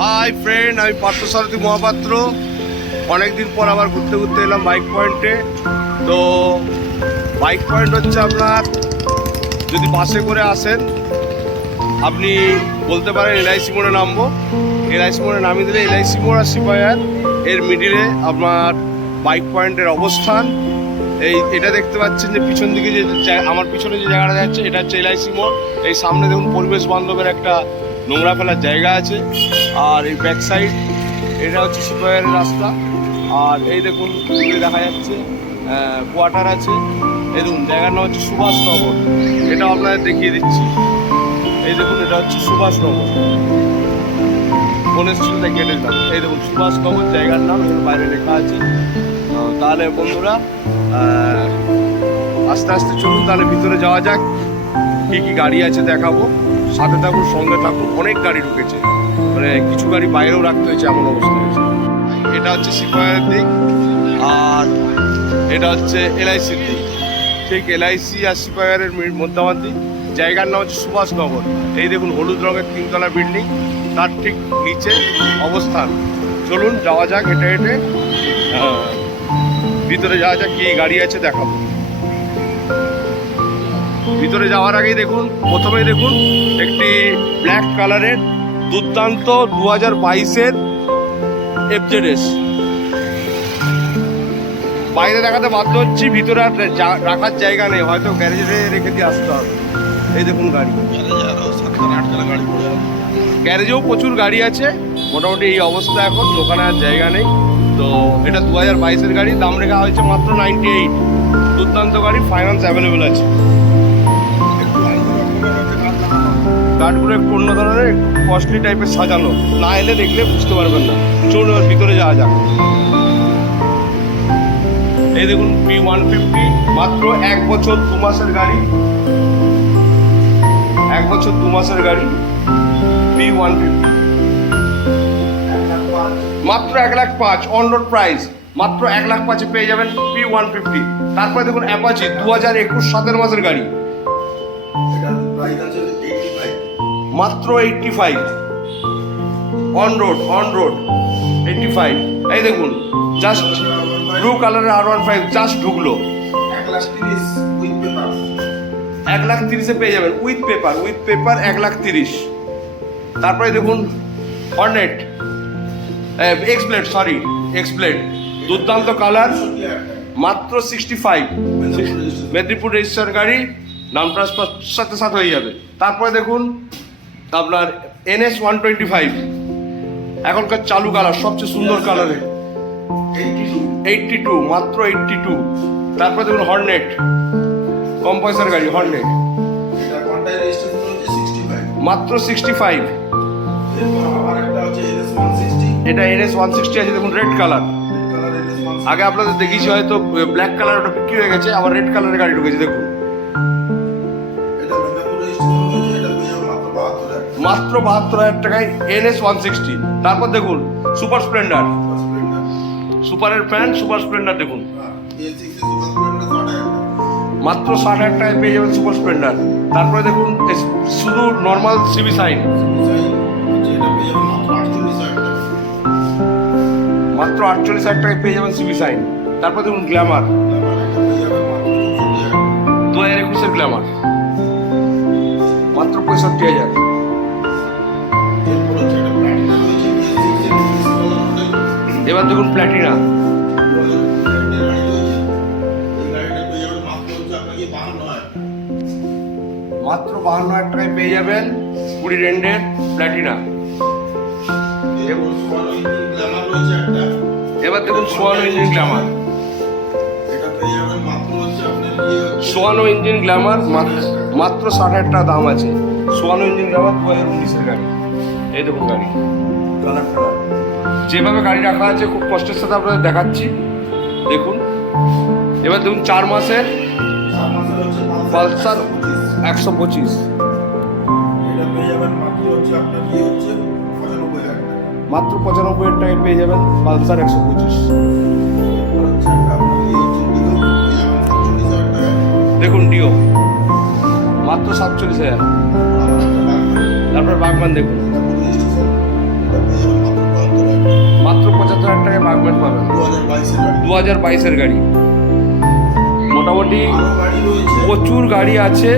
Hi friend, আমি পার্থসারথী মহাপাত্র। অনেকদিন পর আবার ঘুরতে ঘুরতে এলাম বাইক পয়েন্টে। তো বাইক পয়েন্ট হচ্ছে আপনার, যদি বাসে করে আসেন আপনি বলতে পারেন এলআইসি মোড়ে নামবো। এলআইসি মোড়ে নামিয়ে দিলে এলআইসি মোড় আর সিপাহার এর মিডিলে আপনার বাইক পয়েন্টের অবস্থান। এটা দেখতে পাচ্ছেন যে পিছন দিকে যে আমার পিছনে যে জায়গাটা যাচ্ছে এটা হচ্ছে এলআইসি মোড়। এই সামনে দেখুন পরিবেশ বান্ধবের একটা নোংরা ফেলার জায়গা আছে, আর এই ব্যাক সাইড এটা হচ্ছে সিপাহারের রাস্তা। আর এই দেখুন দেখা যাচ্ছে কোয়ার্টার আছে। এই দেখুন জায়গার নাম হচ্ছে সুভাষনগর, এটাও আপনাদের দেখিয়ে দিচ্ছি। এই দেখুন এটা হচ্ছে সুভাষনগর, গণেশ স্ট্রিটে গেটের নাম। এই দেখুন সুভাষনগর জায়গার নাম, এখানে বাইরে লেখা আছে। তাহলে বন্ধুরা আস্তে আস্তে চলুন, তাহলে ভিতরে যাওয়া যাক। কী কী গাড়ি আছে দেখাবো, সাথে থাকুন, সঙ্গে থাকুন। অনেক গাড়ি ঢুকেছে, মানে কিছু গাড়ি বাইরেও রাখতে হয়েছে, এমন অবস্থা হয়েছে। এটা হচ্ছে সিপাহারের দিক, আর এটা হচ্ছে এলআইসির দিক। ঠিক এলআইসি আর সিপাহারের মধ্যমান্তি জায়গার নাম হচ্ছে সুভাষনগর। এই দেখুন হলুদ রঙের তিনতলা বিল্ডিং, তার ঠিক নিচে অবস্থান। চলুন যাওয়া যাক হেঁটে হেঁটে, ভিতরে যাওয়া যাক। কী গাড়ি আছে দেখাবো। ভিতরে যাওয়ার আগেই দেখুন, প্রথমেই দেখুন একটি ব্ল্যাক কালারের দুর্দান্ত 2022-এর এফজেডএস। বাইরে দেখাতে বাধ্য হচ্ছি, ভিতরে আর রাখার জায়গা নেই, হয়তো গ্যারেজে রেখে দিয়ে আসতে হবে। এই দেখুন গাড়ি, গ্যারেজেও প্রচুর গাড়ি আছে। মোটামুটি এই অবস্থা এখন, দোকানে আর জায়গা নেই। তো এটা 2022-এর গাড়ি, দাম রেখা হয়েছে মাত্র 98। দুর্দান্ত গাড়ি, ফাইন্যান্স অ্যাভেলেবেল আছে। গার্ডগুলো একটু অন্য ধরনের, একটু কস্টলি টাইপের সাজানো, না এলে দেখলে বুঝতে পারবেন না। চলুন ভিতরে যাওয়া যাক। এই দেখুন P150, মাত্র 1 বছর 2 মাসের গাড়ি। 1 বছর 2 মাসের গাড়ি P150, মাত্র 1,05,000 অন রোড প্রাইস। মাত্র 1,05,000-এ পেয়ে যাবেন P150। তারপরে দেখুন অ্যাপাচি 2021 7 মাসের গাড়ি, মাত্র 85 অন রোড 85। এই দেখুন জাস্ট ব্লু কালারের R15 জাস্ট ঢুকলো, 1,30,000-এ পেয়ে যাবেন উইথ পেপার 1,30,000। তারপরে দেখুন হর্নেট এক্সপ্লেড দুর্দান্ত কালার, মাত্র 65। মেদিনীপুর রেজিস্টার গাড়ি, নাম ট্রান্সফার সাথে সাথে হয়ে যাবে। তারপরে দেখুন আপনার NS 125, এখনকার চালু কালার, সবচেয়ে সুন্দর কালারে 82, মাত্র 82। তারপরে দেখুন হর্নেট, কম পয়সার গাড়ি হর্নেট, মাত্র 65। এটা NS 160 আছে, দেখুন রেড কালার। আগে আপনাদের দেখিয়েছি, হয়তো ব্ল্যাক কালার ওটা বিক্রি হয়ে গেছে, আবার রেড কালারের গাড়ি ঢুকেছে। দেখুন মাত্র 72,000 টাকায় NS 160। তারপর দেখুন সুপার স্প্লেন্ডার, সুপারের প্যান্ট সুপার স্প্লেন্ডার দেখুন, মাত্র 60,000 টাকায় পেয়ে যাবেন সুপার স্প্লেন্ডার। তারপরে দেখুন শুধু নর্মাল সিবি সাইন, মাত্র 48,000 টাকায় পেয়ে যাবেন সিবি সাইন। তারপর দেখুন গ্ল্যামার, 2021-এর গ্ল্যামার, মাত্র 65,000। এবার দেখুন প্ল্যাটিনা, মাত্র 52,000 টাকায় পেয়ে যাবেন 20 রেন্ডের প্ল্যাটিনা। এবার দেখুন সোয়ানো ইঞ্জিন গ্ল্যামার, সোয়ানো ইঞ্জিন গ্ল্যামার মাত্র 60,000 টাকা দাম আছে। সোয়ানো ইঞ্জিন গ্ল্যামার 2019-এর গাড়ি। এই দেখুন গাড়ি কালার, যেভাবে গাড়ি রাখা আছে খুব কষ্টের সাথে আপনাদের দেখাচ্ছি, দেখুন। এবার দেখুন 4 মাসের পালসার 125, মাত্র 95,000 টাকায় পেয়ে যাবেন পালসার 125। দেখুন ডিও, মাত্র 47,000। তারপর বাগবান দেখুন 2022-এর গাড়ি। মোটামুটি প্রচুর গাড়ি আছে।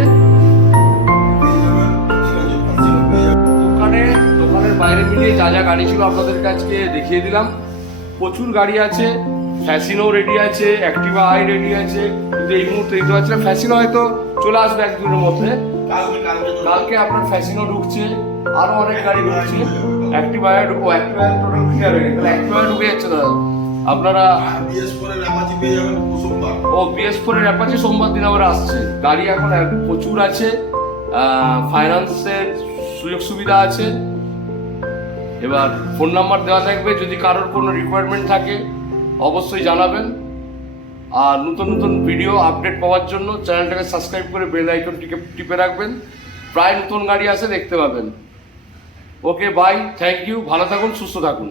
দোকানের বাইরে মিলিয়ে যা যা গাড়ি ছিল আপনাদেরকে আজকে দেখিয়ে দিলাম। প্রচুর গাড়ি আছে। ফ্যাসিনো রেডি আছে, অ্যাক্টিভা আই রেডি আছে, কিন্তু এই মুহূর্তে দিতে পারছি না। ফ্যাসিনো হয়তো চলে আসবে এক দুদিনের মধ্যে। কালকে আপনার ফ্যাসিনো ঢুকছে, আরো অনেক গাড়ি ঢুকছে। অ্যাক্টিভা ঢুকবো, অ্যাক্টিভা টোটাল ক্লিয়ার হয়ে গেছে, অ্যাক্টিভা ঢুকে যাচ্ছে দাদা। আপনারা BS4 এর অ্যাপাচি সোমবার দিন আবার আসছে। গাড়ি এখন প্রচুর আছে, ফাইন্যান্সের সুযোগ সুবিধা আছে। এবার ফোন নাম্বার দেওয়া থাকবে, যদি কারোর কোনো রিকোয়ারমেন্ট থাকে অবশ্যই জানাবেন। আর নতুন নতুন ভিডিও আপডেট পাওয়ার জন্য চ্যানেলটাকে সাবস্ক্রাইব করে বেল আইকনটিকে টিপে রাখবেন। প্রায় নতুন গাড়ি আসে, দেখতে পাবেন। ওকে বাই, থ্যাংক ইউ, ভালো থাকুন, সুস্থ থাকুন।